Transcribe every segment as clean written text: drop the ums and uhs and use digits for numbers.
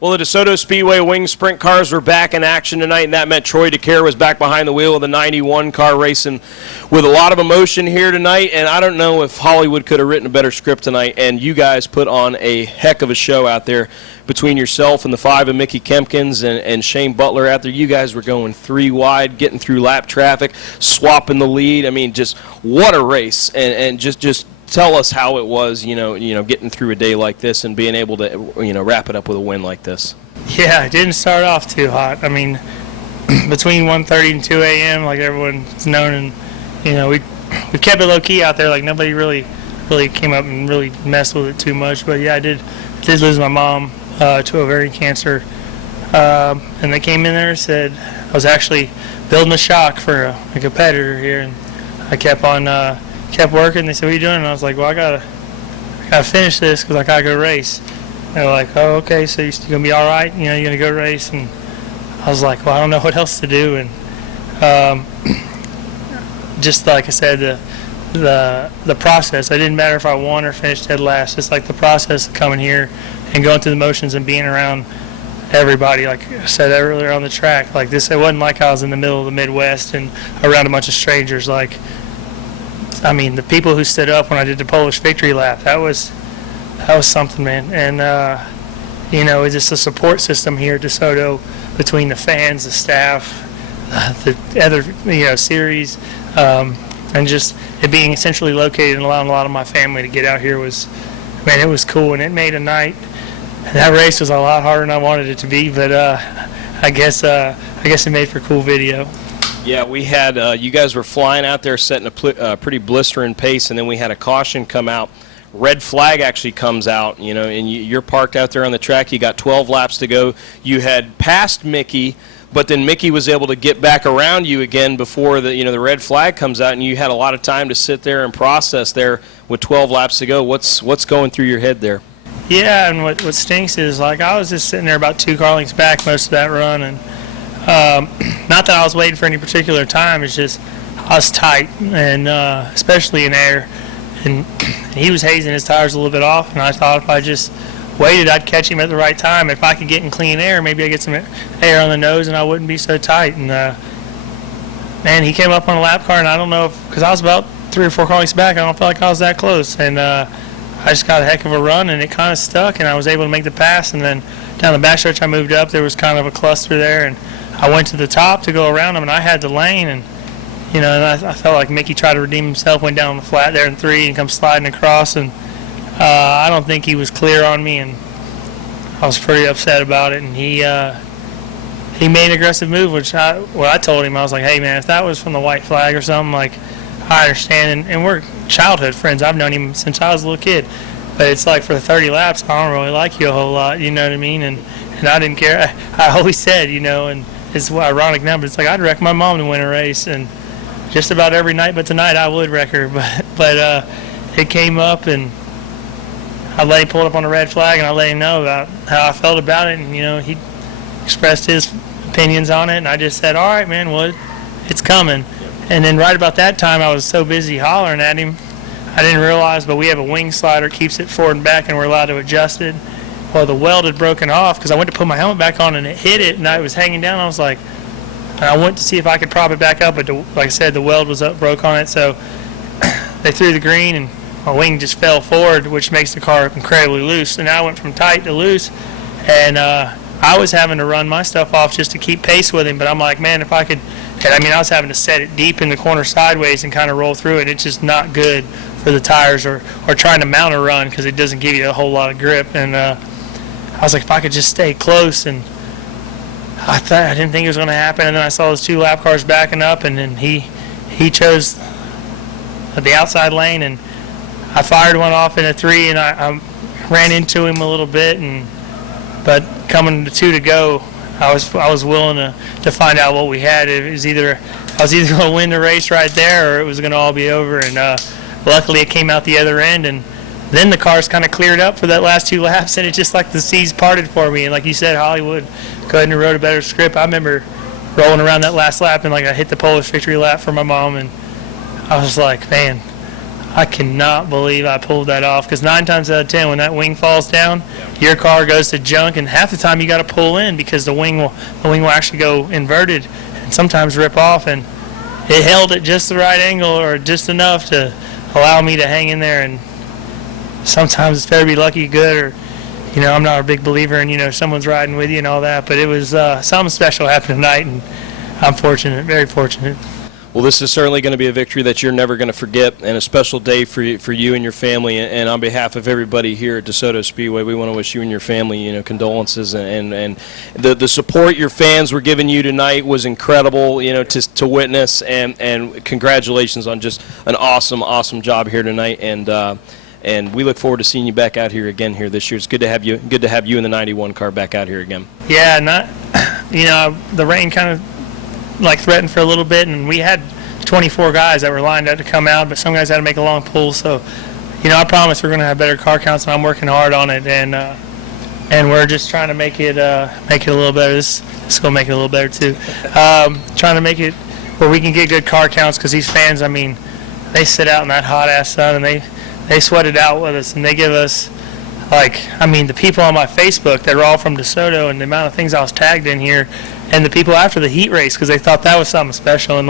Well, the DeSoto Speedway wing sprint cars were back in action tonight, and that meant Troy Caire was back behind the wheel of the 91 car, racing with a lot of emotion here tonight. And I don't know if Hollywood could have written a better script tonight, and you guys put on a heck of a show out there between yourself and the 5 and Mickey Kempkins and Shane Butler out there. You guys were going 3 wide, getting through lap traffic, swapping the lead. I mean, just what a race, and just tell us how it was, getting through a day like this and being able to, wrap it up with a win like this. Yeah, it didn't start off too hot. I mean, between 1:30 and 2 a.m., like everyone's known, and we kept it low key out there. Like nobody really came up and really messed with it too much. But yeah, I did lose my mom to ovarian cancer, and they came in there and said I was actually building a shock for a competitor here, and I kept working. They said, "What are you doing?" And I was like, "Well, I gotta finish this because I gotta go race." They were like, "Oh, okay, so you're gonna be all right? You're gonna go race?" And I was like, "Well, I don't know what else to do." And just like I said, the process. It didn't matter if I won or finished dead last. Just like the process of coming here and going through the motions and being around everybody. Like I said earlier on the track, like this, it wasn't like I was in the middle of the Midwest and around a bunch of strangers. Like, I mean, the people who stood up when I did the Polish victory lap, that was something, man. And, it's just a support system here at DeSoto between the fans, the staff, the other, series, and just it being essentially located and allowing a lot of my family to get out here it was cool. And it made a night. That race was a lot harder than I wanted it to be, but I guess it made for a cool video. Yeah, we had you guys were flying out there, setting a pretty blistering pace, and then we had a caution come out. Red flag actually comes out, and you're parked out there on the track. You got 12 laps to go. You had passed Mickey, but then Mickey was able to get back around you again before the red flag comes out, and you had a lot of time to sit there and process there with 12 laps to go. What's going through your head there? Yeah, and what stinks is, like, I was just sitting there about 2 car lengths back most of that run, and not that I was waiting for any particular time. It's just I was tight, and especially in air, and he was hazing his tires a little bit off, and I thought if I just waited, I'd catch him at the right time. If I could get in clean air, maybe I'd get some air on the nose, and I wouldn't be so tight. And man, he came up on a lap car, and I don't know if, because I was about 3 or 4 car lengths back, I don't feel like I was that close, and I just got a heck of a run, and it kind of stuck, and I was able to make the pass, and then down the backstretch I moved up, there was kind of a cluster there, and I went to the top to go around him, and I had the lane, and and I felt like Mickey tried to redeem himself, went down on the flat there in 3 and come sliding across, and I don't think he was clear on me, and I was pretty upset about it, and he made an aggressive move, which I told him, I was like, hey man, if that was from the white flag or something, like, I understand, and we're childhood friends. I've known him since I was a little kid, but it's like for the 30 laps, I don't really like you a whole lot, you know what I mean, and I didn't care. I always said, and it's ironic now, but it's like I'd wreck my mom to win a race, and just about every night but tonight I would wreck her, but it came up, and I let him pull it up on the red flag, and I let him know about how I felt about it, and he expressed his opinions on it, and I just said, all right, man, well, it's coming. And then right about that time, I was so busy hollering at him, I didn't realize, but we have a wing slider, keeps it forward and back, and we're allowed to adjust it. Well, the weld had broken off because I went to put my helmet back on, and it hit it, and I was hanging down. I was like, and I went to see if I could prop it back up, but like I said, the weld was broke on it, so they threw the green, and my wing just fell forward, which makes the car incredibly loose. And now I went from tight to loose, and I was having to run my stuff off just to keep pace with him, but I'm like, man, if I could, and I mean, I was having to set it deep in the corner sideways and kind of roll through it. It's just not good for the tires or trying to mount a run because it doesn't give you a whole lot of grip. And I was like, if I could just stay close, and I didn't think it was going to happen. And then I saw those 2 lap cars backing up, and then he chose the outside lane, and I fired one off in a 3, and I ran into him a little bit, but coming to 2 to go, I was willing to find out what we had. I was either going to win the race right there, or it was going to all be over. And luckily, it came out the other end. And then the cars kind of cleared up for that last 2 laps, and it just like the seas parted for me. And like you said, Hollywood couldn't have wrote a better script. I remember rolling around that last lap, and like I hit the Polish victory lap for my mom, and I was like, man, I cannot believe I pulled that off, because 9 times out of 10, when that wing falls down, your car goes to junk, and half the time you got to pull in because the wing will actually go inverted and sometimes rip off. And it held at just the right angle, or just enough to allow me to hang in there. And sometimes it's better to be lucky, good, or I'm not a big believer in someone's riding with you and all that. But it was something special happened tonight, and I'm fortunate, very fortunate. Well, this is certainly going to be a victory that you're never going to forget, and a special day for you and your family. And on behalf of everybody here at DeSoto Speedway, we want to wish you and your family, condolences. And the support your fans were giving you tonight was incredible, to witness. And congratulations on just an awesome job here tonight. And we look forward to seeing you back out here again here this year. It's good to have you in the 91 car back out here again. Yeah, the rain kind of threatened for a little bit, and we had 24 guys that were lined up to come out, but some guys had to make a long pull. So, I promise we're going to have better car counts, and I'm working hard on it, and we're just trying to make it a little better. This is going to make it a little better too. Trying to make it where we can get good car counts, because these fans, they sit out in that hot ass sun and they sweat it out with us, and they give us the people on my Facebook that are all from DeSoto, and the amount of things I was tagged in here, and the people after the heat race, because they thought that was something special. And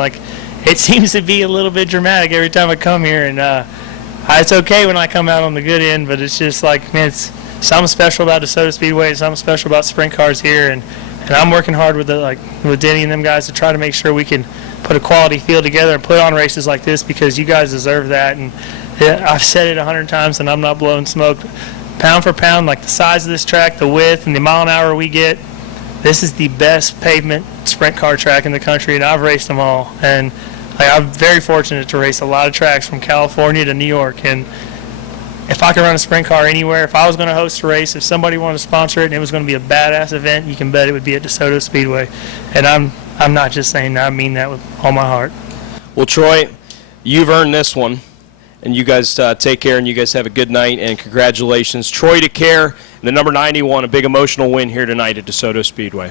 it seems to be a little bit dramatic every time I come here, and it's okay when I come out on the good end, but it's just it's something special about DeSoto Speedway, something special about sprint cars here, and I'm working hard with with Denny and them guys to try to make sure we can put a quality field together and put on races like this, because you guys deserve that. And I've said it 100 times, and I'm not blowing smoke. Pound for pound, the size of this track, the width, and the mile an hour we get, this is the best pavement sprint car track in the country, and I've raced them all. And I'm very fortunate to race a lot of tracks from California to New York. And if I could run a sprint car anywhere, if I was going to host a race, if somebody wanted to sponsor it and it was going to be a badass event, you can bet it would be at DeSoto Speedway. And I'm not just saying that, I mean that with all my heart. Well, Troy, you've earned this one. And you guys take care, and you guys have a good night, and congratulations. Troy Caire, the number 91, a big emotional win here tonight at DeSoto Speedway.